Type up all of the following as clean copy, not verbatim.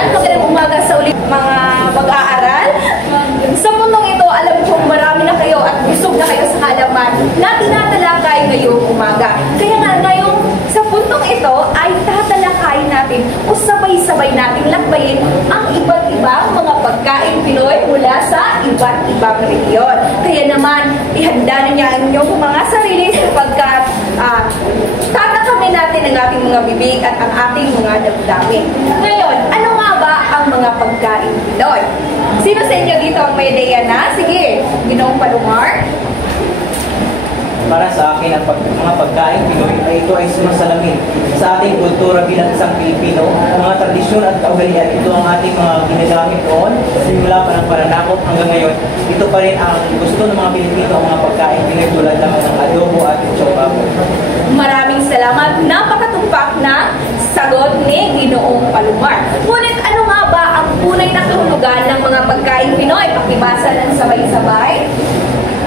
Ayan, magandang umaga sa ulit mga mag-aaral. Sa mundong ito, alam kong marami na kayo at busog na kayo sa kaalaman na tinatalakay ngayong umaga. Kaya nga ngayong sa puntong ito ay tatalakayin natin o sabay-sabay natin lakbayin ang iba't ibang mga pagkain Pinoy mula sa iba't ibang rehiyon. Kaya naman, ihanda na niya ang inyong mga sarili sapagkat tatakamin natin ang ating mga bibig at ang ating mga damdamin. Ngayon, ano nga ba ang mga pagkain Pinoy? Sino sa inyo dito ang may ideya na? Sige, Ginoong Palomar. Para sa akin, ang mga pagkain Pinoy ay ito ay sumasalamin sa ating kultura bilang isang Pilipino. Ang mga tradisyon at kaugalian, ito ang ating mga ginagamit noon simula pa ng pananakop hanggang ngayon. Ito pa rin ang gusto ng mga Pilipino, ang mga pagkain Pinoy tulad naman ng adobo at chow-babo. Maraming salamat. Napakatumpak na sagot ni Ginoong Palomar. Ngunit ano nga ba ang tunay na kahulugan ng mga pagkain Pinoy? Pakibasa ng sabay-sabay.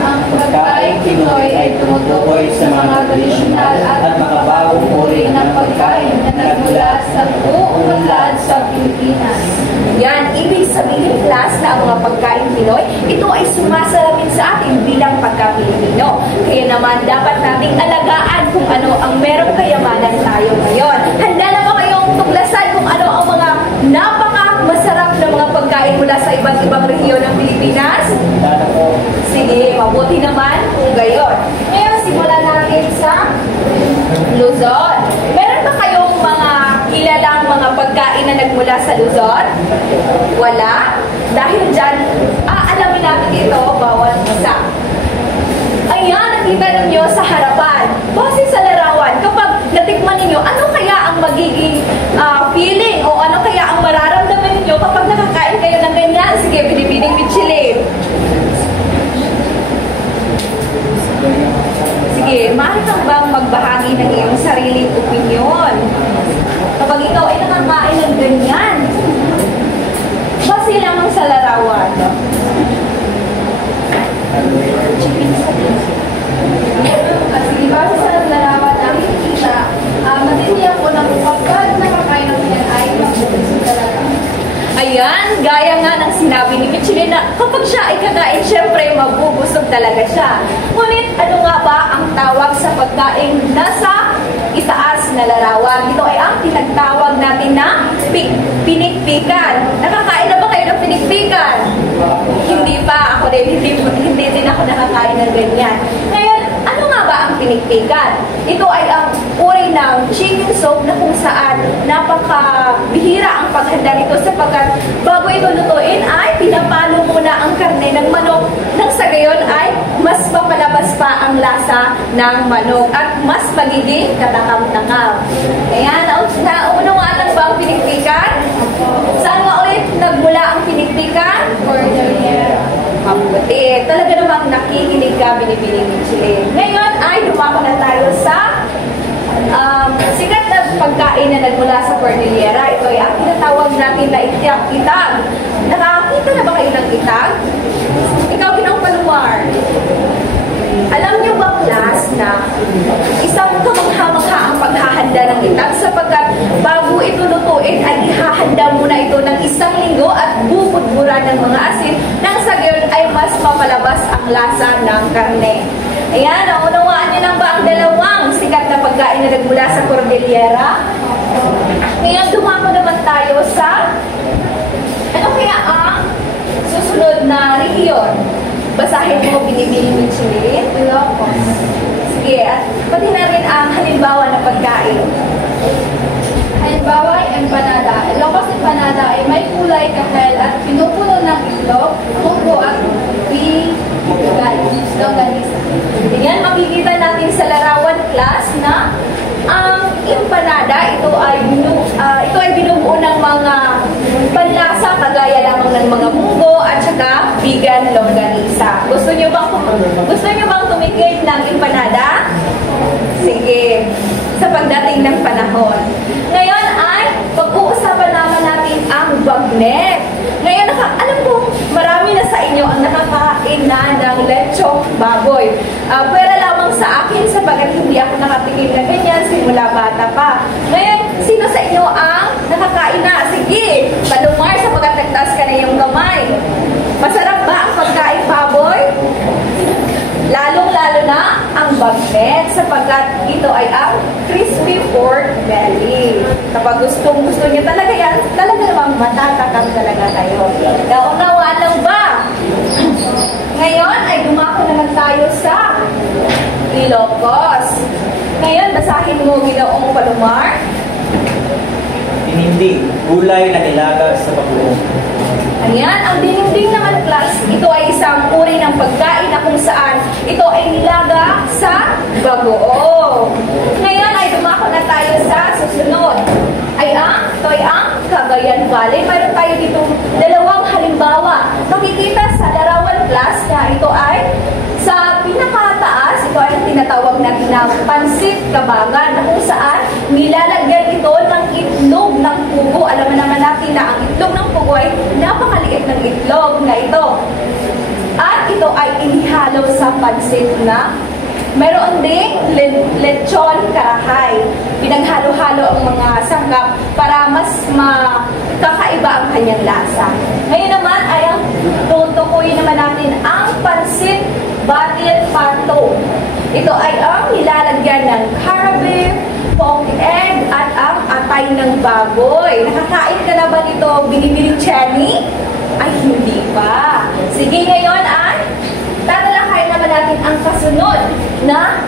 Ang pagkain Pinoy ay tumutukoy sa mga tradisyonal at makabagong uri ng pagkain na nagmula sa buong bansa sa Pilipinas. Yan, ibig sabihin class na ang mga pagkain Pinoy, ito ay sumasalamin sa atin bilang pagka-Pilipino. Kaya naman dapat nating alagaan kung ano ang merong kayamanan tayo ngayon. Handa na ba kayong tuklasan kung ano ang mga napaka-masarap na mga pagkain mula sa iba't ibang rehiyon ng Pilipinas? Sige, mabuti naman kung gayon. Ngayon, simulan natin sa Luzon. Meron ba kayong mga kilalang mga pagkain na nagmula sa Luzon? Wala? Dahil dyan, alamin natin ito, bawat isa. Ayan, nakita ninyo sa harapan. Base sa larawan, kapag natikman ninyo, ano kaya ang magiging feeling o ano kaya ang mararamdaman ninyo kapag nakakain kayo ng ganyan? Sige, binibining Michelin. Sige, maaari kang bang magbahagi ng iyong sariling opinyon? Kapag ikaw ay nakakain ng ganyan, base lamang sa larawan. Sige, base sa larawan namin kita, matindihan ko na kapag nakakain ng ganyan ay mabubusog talaga. Ayan, gaya nga ng sinabi ni Michelin na kapag siya ay kakain, syempre mabubusog talaga siya. Ngunit ano nga ba ang tawag sa pagkain nasa itaas na larawan? Ito ay ang tinagtawag natin na pinikpikan. Nakakain na ba kayo ng pinikpikan? Hindi pa. Ako din, hindi din ako nakakain ng ganyan. Ngayon, ano nga ba ang pinikpikan? Ito ay ang uri ng chicken soup na kung saan napakabihira ang paghanda nito sapagkat bago ito lutuin ay pinapalo muna ang karne ng manok nang sa gayon ay mas mapalabas pa ang lasa ng manok at mas magiging katakam-takam. Ayan, naunawaan ba ang pinikpikan? Saan nga ulit nagmula ang pinikpikan? Cordillera. Mabuti. Talaga namang nakikinig ka, binibining Michelin. Ngayon ay dumako na tayo sa sikat na pagkain na nagmula sa Cordillera. Ito ay ang tinatawag natin na itag. Nakakita na ba kayo ng itag? Ikaw, Ginoong Palomar. Alam niyo ba, class, na isang kamangha-mangha ang paghahanda ng itag sapagkat bago ito lutuin ay ihahanda muna ito ng 1 linggo at bubudburan ng mga asin nang sa gayon ay mas mapalabas ang lasa ng karne. Ayan, naunawaan niyo lang ba ang dalawang sikat na pagkain na nagmula sa Cordillera? Ngayon, dumako naman tayo sa ano kaya ang susunod na rehiyon? Basahin mo, binibining Michelin. Ilocos. Sige, at pati na rin ang halimbawa ng pagkain. Halimbawa ay empanada. Ilocos empanada ay may kulay kahel at pinupuno ng itlog, munggo at longganisa. Yan, makikita natin sa larawan, class, na ang empanada, ito ay binubuo ng mga panlasa kagaya lamang ng mga munggo at saka vegan longganisa. Gusto niyo bang tumikit ng empanada? Sige, sa pagdating ng panahon. Ngayon ay pag-uusapan naman natin ang bagnet. Ngayon, alam ko, marami na sa inyo ang nakakain na ng lechong baboy. Pwera lamang sa akin sapagkat hindi ako nakatikim na ganyan simula bata pa. Ngayon, sino sa inyo ang nakakain na? Sige, gustong-gusto niya talaga yan, talaga namang matatakam talaga kayo. Naunawaan lang ba? Ngayon ay dumako naman tayo sa Ilocos. Ngayon, basahin mo Ginoong Palomar. Tinindi, gulay na nilaga sa bagoong. Ayan, ang dinding naman class, ito ay isang uri ng pagkain na kung saan ito ay nilaga sa bagoong. Ngayon ay dumako na tayo sa susunod. Ito ay ang Cagayan Valley. Mayroon tayo dito dalawang halimbawa. Makikita sa larawan class na ito ay sa pinakataas, ito ay tinatawag natin na pansit kabagan na kung saan nilalagyan ito ng itlog ng pugo. Alam naman natin na ang itlog ng pugo ay napakaliit ng itlog na ito. At ito ay inihalo sa pansit na mayroon ding lechon karahay. Pinaghalo-halo ang mga sangkap para mas makakaiba ang kanyang lasa. Ngayon naman ay ang tutukuyin naman natin ang pansit batil pato. Ito ay ang nilalagyan ng carabib, poached egg, at ang atay ng baboy. Nakakain ka na ba nito, Binibining Chenny? Ay, hindi pa. Sige, ngayon ay tatalakayin naman natin ang kasunod na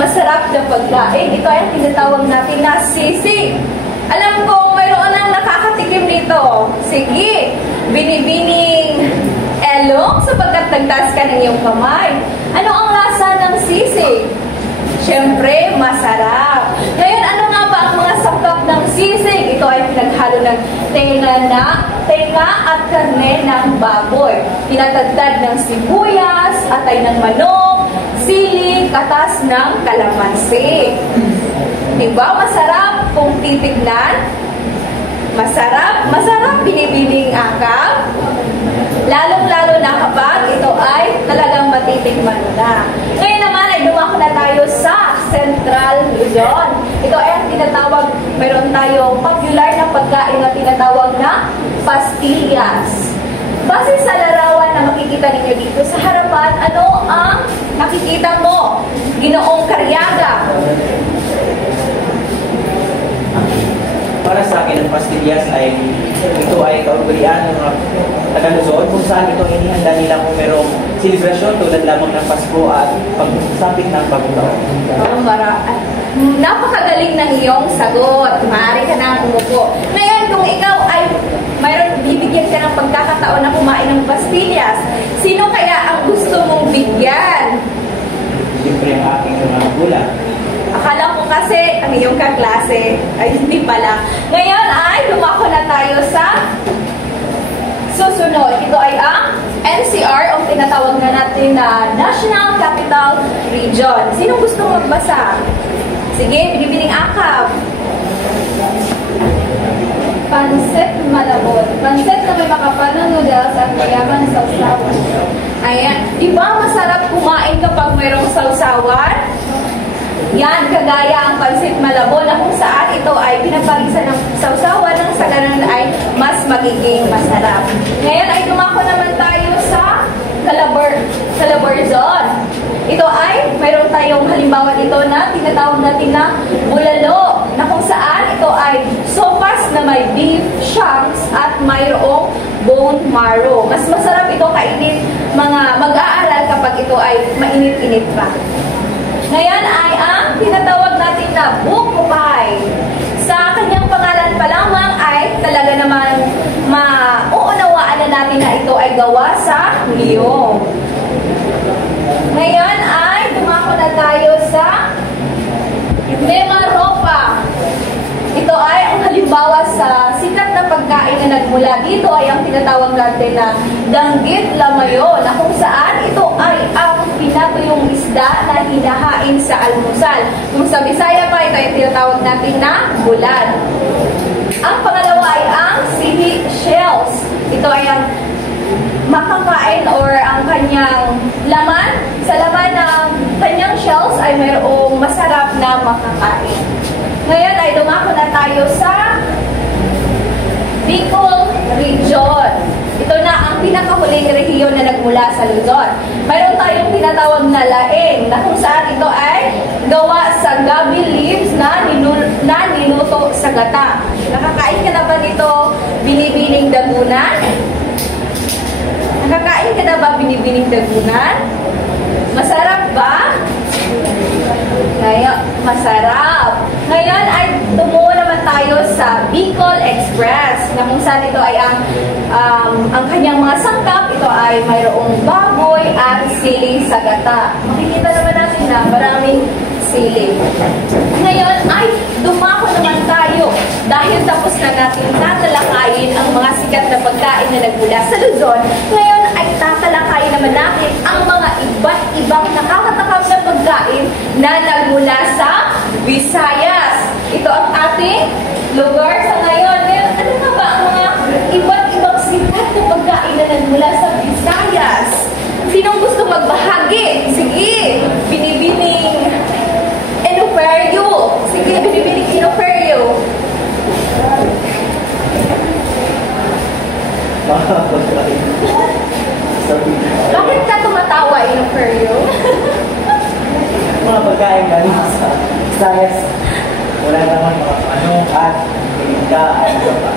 masarap na pagkain. Ito ay ang tinatawag natin na sisig. Alam ko, mayroon ang nakakatikim nito. Sige, Binibining Elong, sapagkat nagtaas ka ng iyong kamay. Ano ang lasa ng sisig? Siyempre, masarap. Ngayon, ano nga ba ang mga sangkap ng sisig? Ito ay pinaghalo ng tenga at karne ng baboy. Tinatagtad ng sibuyas, atay ng manok, sili, katas ng kalamansi. Diba masarap kung titignan? Masarap, Binibining Akap. Lalong-lalo na kapag ito ay talagang matitikman na. Ngayon naman ay dumako na tayo sa Central Luzon. Ito ay ang tinatawag, mayroon tayong popular na pagkain na tinatawag na pastillas. Base sa larawan na makikita ninyo dito sa harapan, ano ang nakikita mo? Ginoong Karyaga. Para sa akin, ang pastillas ay ito ay kaugalian ng mga taga-Luzon kung saan ito inihanda nila kung merong selebrasyon tulad lamang ng Pasko at pagsapit ng bagong taon. Napakagaling ng iyong sagot. Maaari ka na umupo. Ngayon, kung ikaw ay mayroon bibigyan ka ng pagkakataon na kumain ng pastillas, sino kaya ang gusto mong bigyan? Siyempre ang aking mga magulang. Akala ko kasi ang iyong kaklase ay hindi pala. Ngayon ay lumako na tayo sa susunod. Ito ay ang NCR o tinatawag na natin na National Capital Region. Sino gusto magbasa? Sige, Binibining Akap. Pansit Malabon. Pansit na may makapal na noodles at mayaman sa sausawan. Ayan. Di ba masarap kumain kapag mayroong sausawan? Yan, kagaya ang pansit malabon na kung saan ito ay pinapalisan ng sausawan ng sa ganun ay mas magiging masarap. Ngayon ay dumako naman tayo sa Calabarzon. Ito ay, mayroon tayong halimbawa dito na tinatawag natin na bulalo, na kung saan ito ay sopas na may beef shanks at mayroong bone marrow. Mas masarap ito kainin mga mag-aaral kapag ito ay mainit-init pa. Ngayon ay ang tinatawag natin na buko pie. Sa kanyang pangalan pa lamang ay talaga naman mauunawaan na natin na ito ay gawa sa niyong. Ngayon ay dumako na tayo sa Mimaropa. Ito ay ang halimbawa sa sikat na pagkain na nagmula dito ay ang tinatawag natin na danggit lamayo, na kung saan ito ay ang pinatuyong isda na hinahain sa almusal. Kung sa Bisaya pa, ito ay tinatawag natin na bulan. Ang pangalawa ay ang sihi shells. Ito ay ang makakain or ang kanyang laman. Sa laman ng kanyang shells ay mayroong masarap na makakain. Ngayon ay dumako na tayo sa Bicol Region. Ito na ang ang pinakahuling rehiyon na nagmula sa Luzon. Mayroon tayong tinatawag na laing na kung saan ito ay gawa sa gabi leaves na niluto sa gata. Nakakain ka na ba dito binibining dagunan? Nakakain ka na ba binibining dagunan? Masarap ba? Ngayon, masarap. Ngayon ay tumuo naman tayo sa Bicol Express na kung saan ito ay ang kanyang mga sangkap. Ito ay mayroong baboy at sili sa gata. Makikita naman natin na maraming sili. Ngayon ay dumako naman tayo dahil tapos na natin tatalakayin ang mga sikat na pagkain na nagmula sa Luzon. Ngayon ay tatalakayin naman natin ang mga iba't ibang nakakatakam na pagkain na nagmula sa Visayas. Ito ang ating lugar sa ngayon. Ngayon, ano nga ba ang mga iba't ibang sikat na pagkain na nagmula sa Visayas? Sinong gusto magbahagi? Sige, binibining Enoferio. Sige, binibining Enoferio. Bakit ka tumatawa, Enoferio? Mga pagkain galing sa Visayas. Wala naman mga manok at pilinda at iba pa.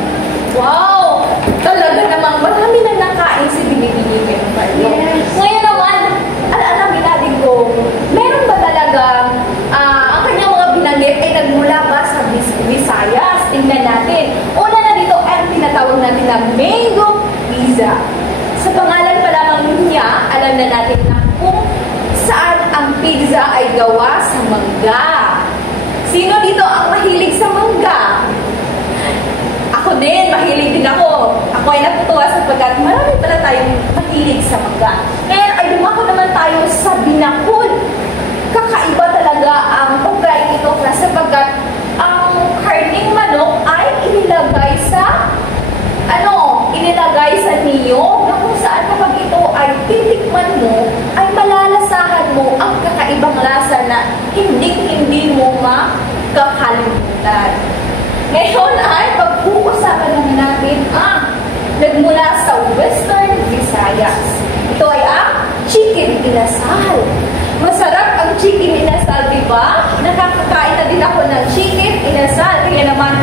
Wow! Talaga namang marami na nakain si binibining Enoferio. Ngayon naman, alamin natin ko, meron ba talagang ang kanyang mga binanggit ay nagmula ba sa Visayas? Tingnan natin. Una na dito ay ang tinatawag natin na mango pizza. Sa pangalan pa lamang niya, alam na natin na kung saan ang pizza ay gawa sa mangga. Sino dito ang mahilig sa mangga? Ako din, mahilig din ako. Ako ay natutuwa sapagkat marami pala tayong mahilig sa mangga. Ngayon ay dumako naman tayo sa binakol. Kakaiba talaga ang pagkain ito sapagkat ang karning manok ay inilagay sa niyog na kung saan kapag ito ay titikman mo, ay malalasahan mo ang kakaibang lasa na hindi mo makakalimutan. Ngayon ay pag-uusapan naman natin ang nagmula sa Western Visayas. Ito ay ang chicken inasal. Masarap ang chicken inasal, di ba? Nakakakain na din ako ng chicken inasal. Kaya naman,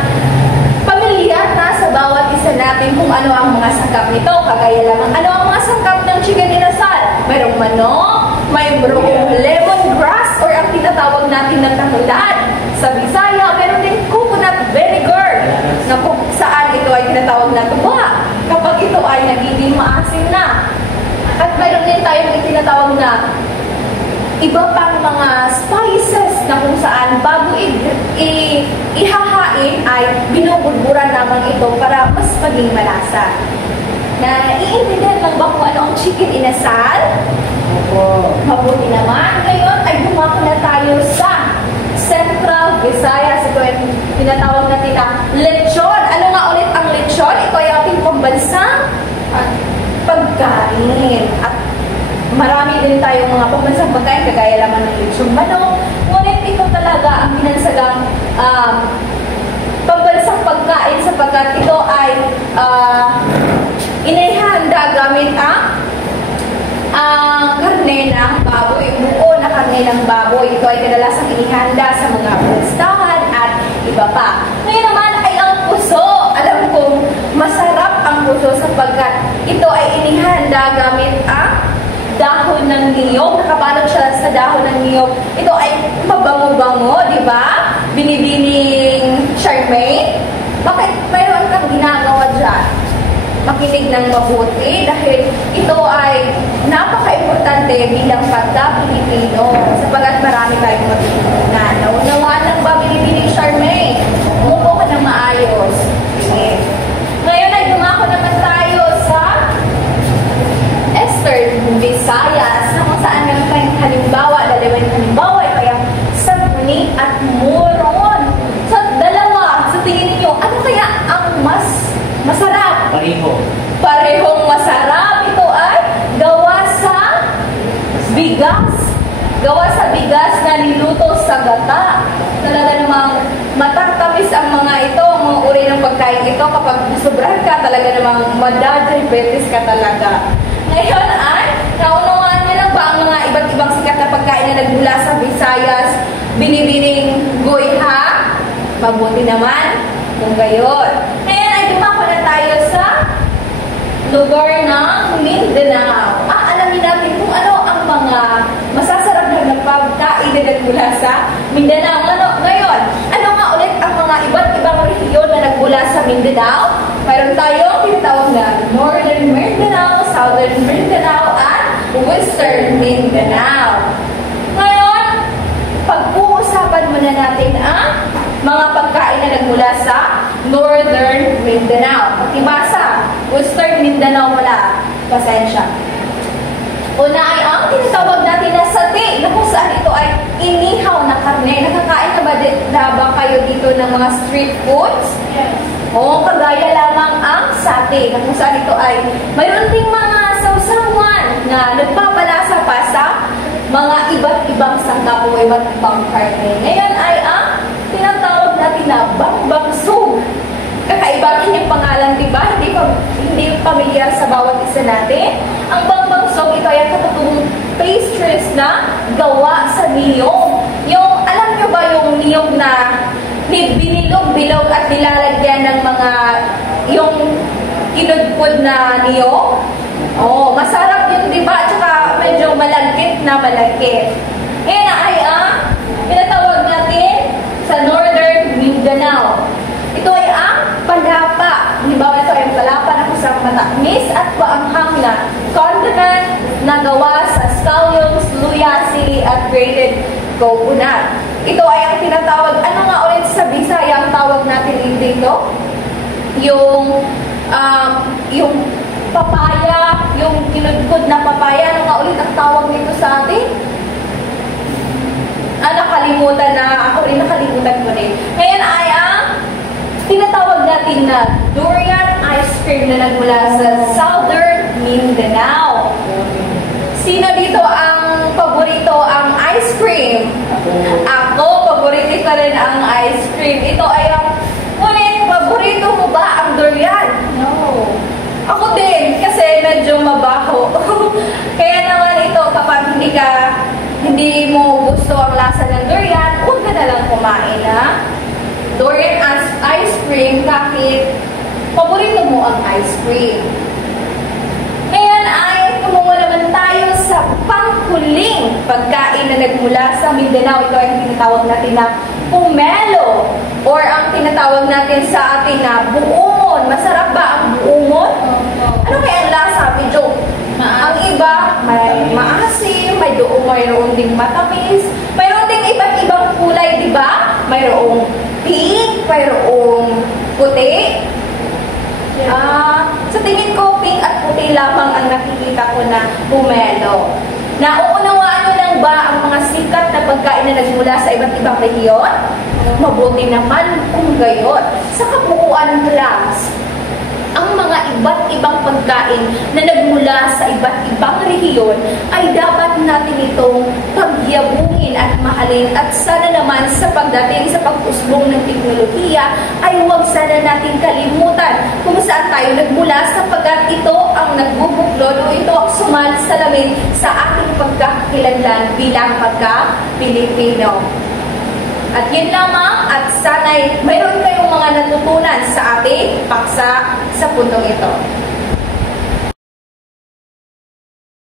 pamilyar na sa bawat isa natin kung ano ang mga sangkap nito. Kagaya lamang, ano ang mga sangkap ng chicken inasal? Mayroong manok, mayroong lemongrass or ang tinatawag natin ng tanglad. Sa Bisaya, mayroon din coconut vinegar na kung saan ito ay tinatawag na tuba kapag ito ay nagiging maasim na. At mayroon din tayong tinatawag na iba pang mga spices na kung saan bago ihahain ay binubudburan naman ito para mas maging malasa. Na iintindihan lang ba kung ano ang chicken inasal? Opo. Mabuti naman. Ngayon ay dumako na tayo sa Central Visayas. Ito ay tinatawag natin na lechon. Ano nga ulit ang lechon? Ito ay ating pambansang pagkain. At marami din tayong mga pambansang pagkain, kagaya lamang ng lechon manok. Ngunit ito talaga ang pinansagang pambansang pagkain sapagkat ito ay inihanda gamit ang karne ng baboy, buo na karne ng baboy. Ito ay kadalasang inihanda sa mga pustahan at iba pa. Ngayon naman ay ang puso. Alam kong masarap ang puso sapagkat ito ay inihanda gamit ang dahon ng niyog. Nakabalot siya sa dahon ng niyog. Ito ay mabango-bango, di ba? Binibining Charmaine. Bakit mayroon kang ginagawa dyan? Makinig ng mabuti dahil ito ay napaka-importante bilang pagka-Pilipino sapagkat marami tayong matutunan. Naunawaan lang ba binibining Charmaine? Umupo ka ng maayos. Okay. Ngayon ay dumako naman tayo sa Eastern Visayas na kung saan naman tayong halimbawa, dalawang halimbawa ay kayang sagni at moron. So, dalawa, sa tingin ninyo, ano kaya ang mas masarap? Pareho. Parehong masarap. Ito ay gawa sa bigas. Gawa sa bigas na niluto sa gata. Talaga namang matatamis ang mga ito, ang mga uri ng pagkain ito. Kapag sobrahan ka, talaga namang madadiabetes ka talaga. Ngayon ay, naunawaan niyo na ba ang mga iba't ibang sikat na pagkain na nagmula sa Visayas, binibining goyha? Mabuti naman kung gayon. Ngayon ay dumako na tayo sa lugar ng Mindanao. Alamin natin kung ano ang mga masasarap na pagkain na nagmula sa Mindanao. Ngayon, ano nga ulit ang mga iba't ibang rehiyon na nagmula sa Mindanao? Mayroon tayong tinatawag na Northern Mindanao, Southern Mindanao, at Western Mindanao. Ngayon, pag-uusapan muna natin ang mga pagkain na nagmula sa Northern Mindanao. Pakibasa, Western Mindanao wala. Pasensya. Una ay ang tinatawag natin na sate, na kung saan ito ay inihaw na karne. Nakakain na ba kayo dito ng mga street foods? Yes. Oo, kagaya lamang ang sate, na kung saan ito ay mayroon ding mga sausawan na nagpapalasa pa sa mga iba't ibang sangkap o iba't ibang karne. Ngayon ay ang tinatawag natin na bangbang soup. Kakaiba yung pangalan, di ba? Hindi pamilyar sa bawat isa natin. Ang bangbang soup, ito ay katutubong pastries na gawa sa niyog. Yung, alam nyo ba yung niyog na binilog-bilog at nilalagyan ng mga, yung kinudpod na niyog? Oh, masarap yun, di ba? Tsaka medyo malagkit na malagkit. Ngayon ay ang pinatawag natin sa Northern Mindanao. Ito ay ang palapa. Halimbawa, ito ay ang palapa na kusang matamis at paanghang na condiment na gawa sa scallions, luya, sili at grated coconut. Ito ay ang tinatawag, ano nga ulit sa Bisaya ang tawag natin dito? Yung papaya, yung kinudkod na papaya, ano nga ulit ang tawag nito sa atin? Nakalimutan na, ako rin nakalimutan ko rin. Ngayon ay ang tinatawag natin na durian ice cream na nagmula sa Southern Mindanao. Sino dito ang paborito ang ice cream? Ako, paborito ko rin ang ice cream. Ito ay ang, ngunit, paborito mo ba ang durian? No. Ako din, kasi medyo mabaho. Kaya naman ito, kapag hindi mo gusto ang lasa ng durian, huwag ka na lang kumain na durian ice cream kahit paborito mo ang ice cream. Ngayon ay tumungo naman tayo sa panghuling pagkain na nagmula sa Mindanao. Ito ay tinatawag natin na pomelo or ang tinatawag natin sa atin na buumon. Masarap ba ang buumon? Ano kaya ang lasa, Pijo? Ang iba, may maasim, mayroon ding matamis, mayroon ding iba't ibang kulay, di ba? Mayroong pink, mayroong puti. Sa tingin ko, pink at puti lamang ang nakikita ko na pomelo. Nauunawaan nyo lang ba ang mga sikat na pagkain na nagmula sa iba't ibang rehiyon? Mabuti naman kung gayon. Sa kabuuan class, ang mga iba't ibang pagkain na nagmula sa iba't ibang rehiyon ay dapat natin itong pagyabungin at mahalin at sana naman sa pagdating sa pag-usbong ng teknolohiya ay huwag sana natin kalimutan kung saan tayo nagmula sapagkat ito ang nagbubuklod o ito ang sumasalamin sa ating pagkakakilanlan bilang pagka-Pilipino. At yun lamang at sana'y mayroon kayong mga natutunan sa ating paksa sa puntong ito.